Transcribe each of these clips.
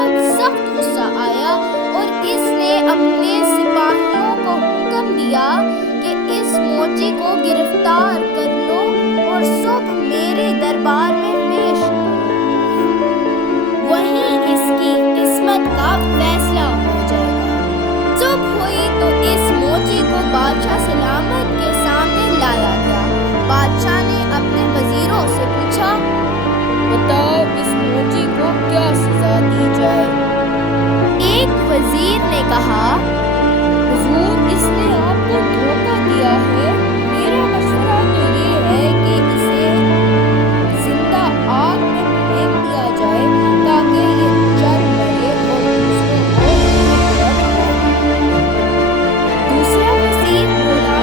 بہت سخت غصہ آیا اور اس نے اپنے سپاہیوں کو حکم دیا کہ اس موچی کو گرفتار کر لو اور صبح میرے دربار میں پیش کرو، وہیں اس کی قسمت کا فیصلہ ہو جائے گا۔ صبح ہوئی تو اس موچی کو بادشاہ سلامت کے سامنے لایا گیا۔ بادشاہ نے اپنے وزیروں سے پوچھا، بتاؤ اس موچی کو کیا سزا دی جائے؟ ایک وزیر نے کہا، حضور اس نے آپ کو دھوکہ دیا ہے، میرا مشورہ تو یہ ہے کہ اسے زندہ آگ میں پھینک دیا جائے تاکہ یہ جل مرے اور دوسروں کو عبرت ہو۔ دوسرا وزیر بولا،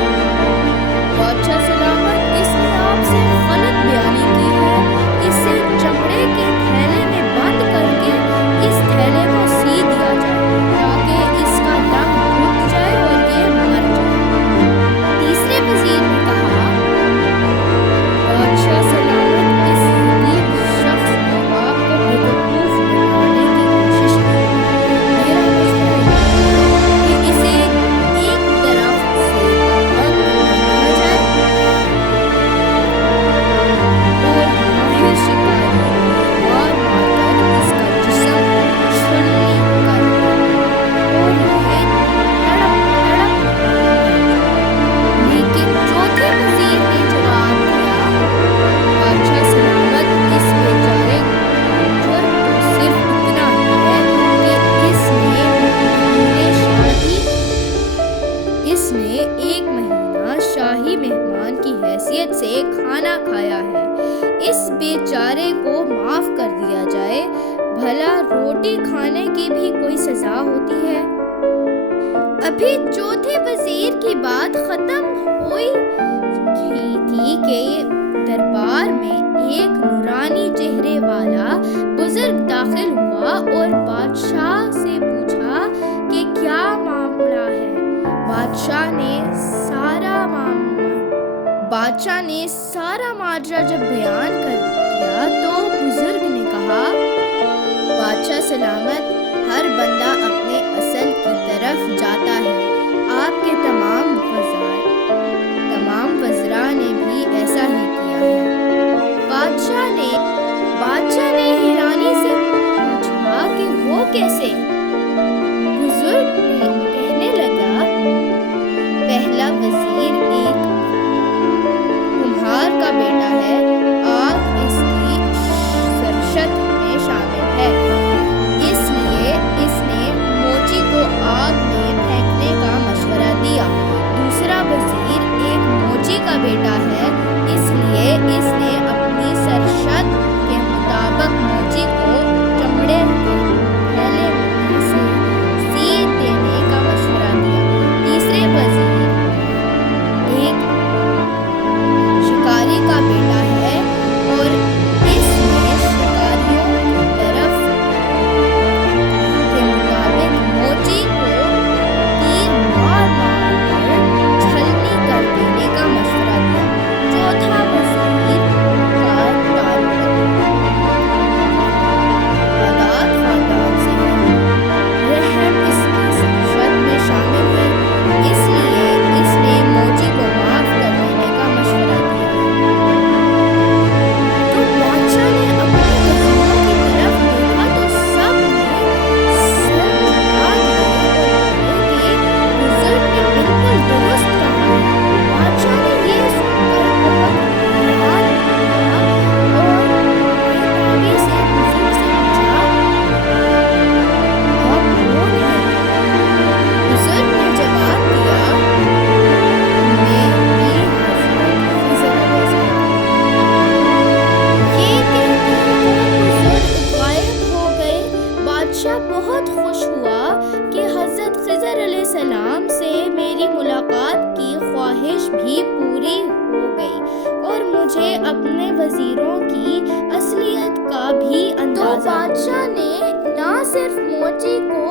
بادشاہ سلامت اس نے آپ سے غلط بیانی کی ہے، اسے چمڑے کے تھیلے میں بند کر کے اس تھیلے کو سی دیا جائے تاکہ اس کا دم گھٹ جائے اور یہ مر جائے۔ تیسرے وزیر نے کہا، بادشاہ سلامت اس ذلیل شخص نے آپ کو بیوقوف بنانے کی کوشش کی، میرا مشورہ یہ ہے کہ اسے ایک درخت سے بند کیا جائے اور ماہر شکاری مار مار کر اس کا جسم چھلنی کر دے اور یہ تڑپ تڑپ لیکن چوتھے وزیر نے جواب دیا، بادشاہ سلامت اس بیچارے کا جرم تو صرف اتنا ہی ہے کہ اس نے ایک مہینہ شاہی مہمان کی حیثیت سے کھانا کھایا ہے، اس بیچارے کو معاف کر دیا جائے، بھلا روٹی کھانے کی بھی کوئی سزا ہوتی ہے؟ ابھی چوتھے وزیر کی بات ختم ہوئی تھی کہ دربار میں ایک نورانی چہرے والا بزرگ داخل ہوا اور بادشاہ سے پوچھا کہ کیا معاملہ ہے۔ بادشاہ نے سارا ماجرا جب بیان کر دیا تو بزرگ نے کہا، بادشاہ سلامت ہر بندہ اپنے اصل کی طرف جاتا ہے، آپ کے تمام وزراء نے بھی ایسا ہی کیا ہے۔ بادشاہ نے حیرانی سے پوچھا کہ وہ کیسے؟ بزرگ نے کہنے لگا، پہلا وزیر ایک کمہار کا بیٹا ہے، آگ اس کی سرشت میں شامل ہے، اس لیے اس نے موچی کو آگ میں پھینکنے کا مشورہ دیا۔ دوسرا وزیر ایک موچی کا بیٹا ہے، اس لیے اس نے اپنی سرشت کے مطابق موچی کو چمڑے کے تھیلے میں سے سی دینے کا مشورہ دیا۔ تیسرے وزیر ایک شکاری کا بیٹا ہے اور اس نے شکاریوں کی طرف کے مطابق موچی کو تیر مار مار کر چھلنی کر دینے کا مشورہ دیا۔ چوتھا وزیر کا تعلق عادات خاندان سے ہے، رحم اس کی سرشت میں شامل ہے، اس لیے اس نے موچی کو معاف کر دینے کا مشورہ دیا۔ تو بادشاہ نے اپنے وزیروں کی طرف دیکھا تو سب نے سر جھکا دیے اور بولے کہ بزرگ نے بالکل درست کہا ہے۔ بادشاہ نے یہ سن کر بہت حیران ہوا اور بےتابی سے بزرگ سے پوچھا، آپ کون ہیں؟ بزرگ نے جواب دیا، میں ہی حضرت خضر علیہ السلام۔ یہ کہتے وہ بزرگ غائب ہو گئے۔ بادشاہ بہت خوش ہوا کہ حضرت خضر علیہ السلام سے میری ملاقات کی خواہش بھی پوری ہو گئی اور مجھے اپنے وزیروں کی اصلیت کا بھی اندازہ۔ تو بادشاہ نے نہ صرف موچی کو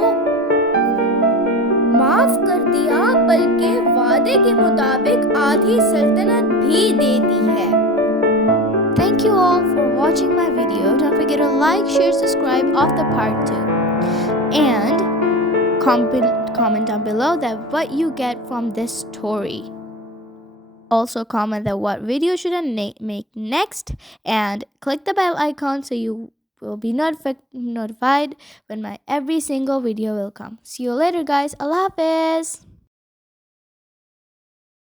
معاف کر دیا بلکہ وعدے کے مطابق آدھی سلطنت بھی دے دی ہے۔ Thank you all for watching my video. Don't forget to like, share, subscribe of the part 2. And comment down below that what you get from this story. Also comment that what video should I make next, and click the bell icon so you will be notified when my every single video will come. See you later, guys. Allah Hafiz.